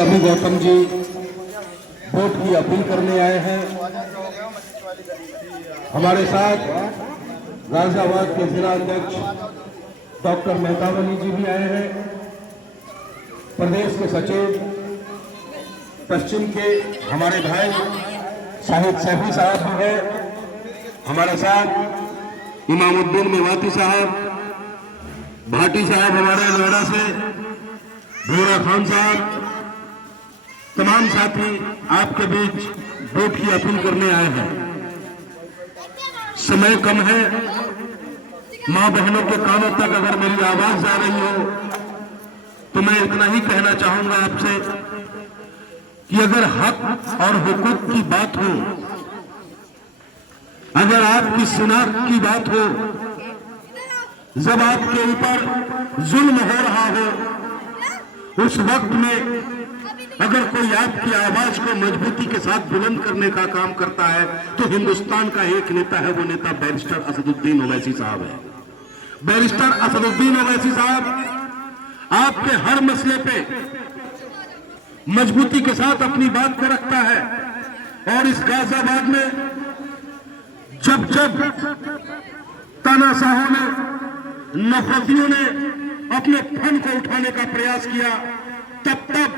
अभी गौतम जी वोट की अपील करने आए हैं। हमारे साथ गाजियाबाद के जिला अध्यक्ष डॉक्टर मेहतावली जी भी आए हैं। प्रदेश के सचिव पश्चिम के हमारे भाई शाहिद सैफी साहब भी हैं। हमारे साथ इमामुद्दीन मेवाती साहब, भाटी साहब हमारे नोएडा से, भूरा खान साहब, तमाम साथी आपके बीच वोट की अपील करने आए हैं। समय कम है, मां बहनों के कानों तक अगर मेरी आवाज जा रही हो तो मैं इतना ही कहना चाहूंगा आपसे कि अगर हक और हुकूक की बात हो, अगर आपकी शिनाख्त की बात हो, जब आपके ऊपर जुल्म हो रहा हो, उस वक्त में अगर कोई आपकी आवाज को मजबूती के साथ बुलंद करने का काम करता है तो हिंदुस्तान का एक नेता है, वो नेता बैरिस्टर असदुद्दीन ओवैसी साहब है। बैरिस्टर असदुद्दीन ओवैसी साहब आपके हर मसले पे मजबूती के साथ अपनी बात को रखता है। और इस गाजियाबाद में जब जब तानाशाहों ने, नफरतियों ने अपने फन को उठाने का प्रयास किया, तब तब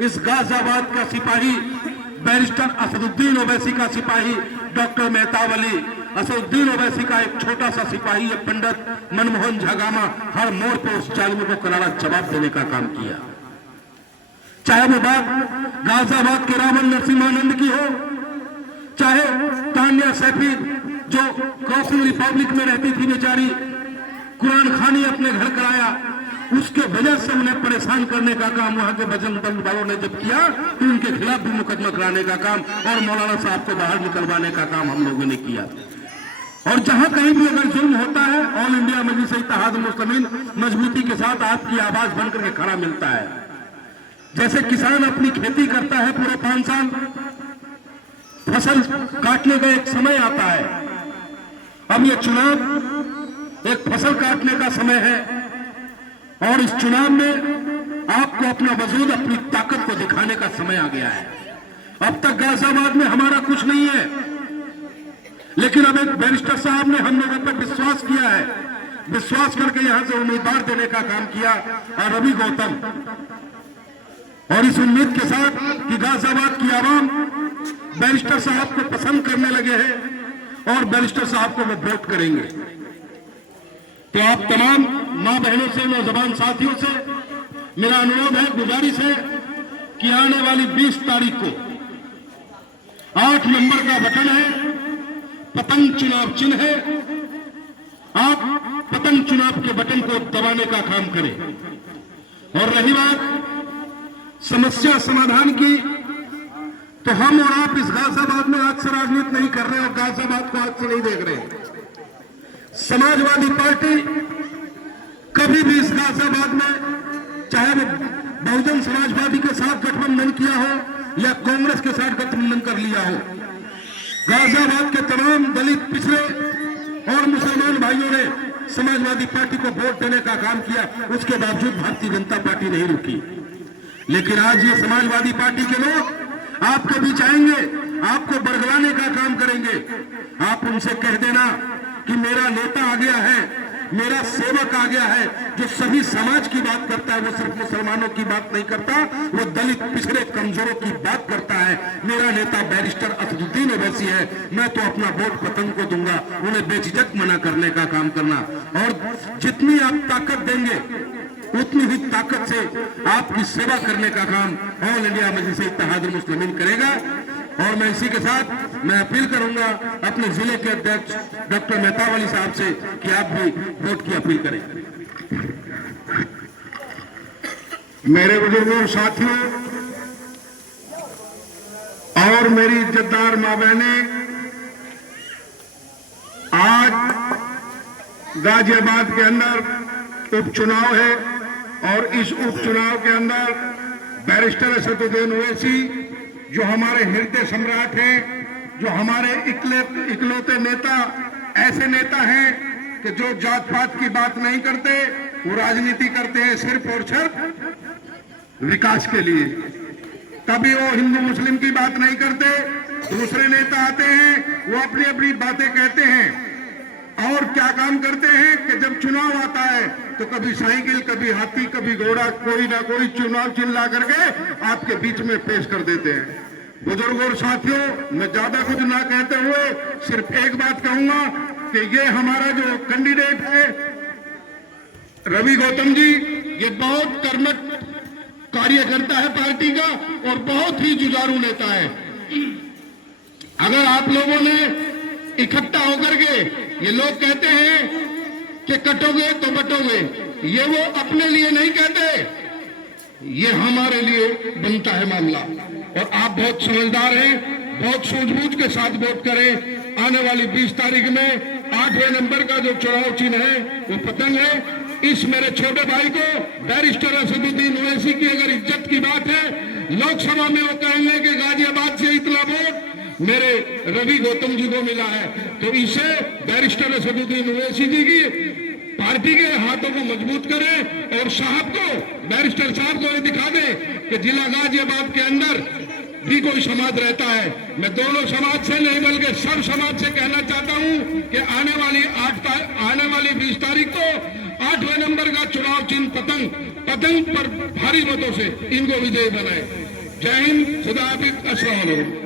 इस गाजियाबाद का सिपाही, बैरिस्टर असदुद्दीन ओवैसी का सिपाही डॉक्टर मेहतावली, असदुद्दीन ओवैसी का एक छोटा सा सिपाही पंडित मनमोहन झागामा हर मोड़ पर उस जालिमों को करारा जवाब देने का काम किया। चाहे वो बात गाजियाबाद के रावण नरसिम्हानंद की हो, चाहे तान्या सैफी जो क्रॉसिंग रिपब्लिक में रहती थी बेचारी, कुरान खानी अपने घर कराया, उसके वजह से उन्हें परेशान करने का काम वहां के बजरंग दल वालों ने जब किया तो उनके खिलाफ भी मुकदमा कराने का काम और मौलाना साहब को बाहर निकलवाने का काम हम लोगों ने किया। और जहां कहीं भी अगर जुल्म होता है, ऑल इंडिया मजलिस इत्तेहाद मुस्लिमीन मजबूती के साथ आपकी आवाज बनकर के खड़ा मिलता है। जैसे किसान अपनी खेती करता है, पूरे 5 साल फसल काटने का एक समय आता है, अब ये चुनाव एक फसल काटने का समय है और इस चुनाव में आपको अपना वजूद, अपनी ताकत को दिखाने का समय आ गया है। अब तक गाजियाबाद में हमारा कुछ नहीं है, लेकिन अब एक बैरिस्टर साहब ने हम लोगों पर विश्वास किया है, विश्वास करके यहां से उम्मीदवार देने का काम किया। और रवि गौतम, और इस उम्मीद के साथ कि गाजियाबाद की आवाम बैरिस्टर साहब को पसंद करने लगे हैं और बैरिस्टर साहब को वो वोट करेंगे। तो आप तमाम मां बहनों से, नौजवान साथियों से मेरा अनुरोध है, गुजारिश है कि आने वाली 20 तारीख को 8 नंबर का बटन है, पतंग चुनाव चिन्ह है, आप पतंग चुनाव के बटन को दबाने का काम करें। और रही बात समस्या समाधान की, तो हम और आप इस गाजियाबाद में आज से राजनीति नहीं कर रहे और गाजियाबाद को आज से नहीं देख रहे। समाजवादी पार्टी कभी भी इस गाजियाबाद में, चाहे वो बहुजन समाजवादी के साथ गठबंधन किया हो या कांग्रेस के साथ गठबंधन कर लिया हो, गाजियाबाद के तमाम दलित, पिछड़े और मुसलमान भाइयों ने समाजवादी पार्टी को वोट देने का काम किया, उसके बावजूद भारतीय जनता पार्टी नहीं रुकी। लेकिन आज ये समाजवादी पार्टी के लोग आपके बीच आएंगे, आपको बरगलाने का काम करेंगे। आप उनसे कह देना कि मेरा नेता आ गया है, मेरा सेवक आ गया है, जो सभी समाज की बात करता है, वो सिर्फ मुसलमानों की बात नहीं करता, वो दलित, पिछड़े, कमजोरों की बात करता है। मेरा नेता बैरिस्टर असदुद्दीन ओवैसी है, मैं तो अपना वोट पतंग को दूंगा। उन्हें बेझिझक मना करने का काम करना, और जितनी आप ताकत देंगे उतनी ही ताकत से आपकी सेवा करने का काम ऑल इंडिया मजलिस इत्तेहाद मुस्लिमीन करेगा। और मैं इसी के साथ मैं अपील करूंगा अपने जिले के अध्यक्ष डॉक्टर मेहतावली साहब से कि आप भी वोट की अपील करें। मेरे बुजुर्गों, साथियों और मेरी इज्जतदार मां बहनें, आज गाजियाबाद के अंदर उपचुनाव है और इस उपचुनाव के अंदर बैरिस्टर असदुद्दीन ओवैसी जो हमारे हृदय सम्राट हैं, जो हमारे इकलौते नेता, ऐसे नेता हैं कि जो जात पात की बात नहीं करते, वो राजनीति करते हैं सिर्फ और सिर्फ विकास के लिए। कभी वो हिंदू मुस्लिम की बात नहीं करते। दूसरे नेता आते हैं, वो अपनी अपनी बातें कहते हैं और क्या काम करते हैं कि जब चुनाव आता है तो कभी साइकिल, कभी हाथी, कभी घोड़ा, कोई ना कोई चुनाव चिल्ला करके आपके बीच में पेश कर देते हैं। बुजुर्गों और साथियों, मैं ज्यादा कुछ ना कहते हुए सिर्फ एक बात कहूंगा कि ये हमारा जो कैंडिडेट है रवि गौतम जी, ये बहुत कर्मठ कार्यकर्ता है पार्टी का और बहुत ही जुझारू नेता है। अगर आप लोगों ने इकट्ठा होकर के, ये लोग कहते हैं कि कटोगे तो बटोगे, ये वो अपने लिए नहीं कहते, ये हमारे लिए बनता है मामला। और आप बहुत समझदार हैं, बहुत सूझबूझ के साथ वोट करें। आने वाली 20 तारीख में 8वें नंबर का जो चुनाव चिन्ह है वो पतंग है। इस मेरे छोटे भाई को, बैरिस्टर असदुद्दीन ओवैसी की अगर इज्जत की बात है, लोकसभा में वो कहेंगे कि गाजियाबाद से इतना वोट मेरे रवि गौतम जी को मिला है, तो इसे बैरिस्टर असदुद्दीन ओवैसी जी की पार्टी के हाथों को मजबूत करें और साहब को, बैरिस्टर साहब को ये दिखा दें कि जिला गाजियाबाद के अंदर भी कोई समाज रहता है। मैं दोनों समाज से नहीं बल्कि सब समाज से कहना चाहता हूं कि आने वाली 20 तारीख को 8वें नंबर का चुनाव चिन्ह पतंग पर भारी मतों से इनको विजयी बनाए। जय हिंद, खुदा हाफिज, अस्सलाम वालेकुम।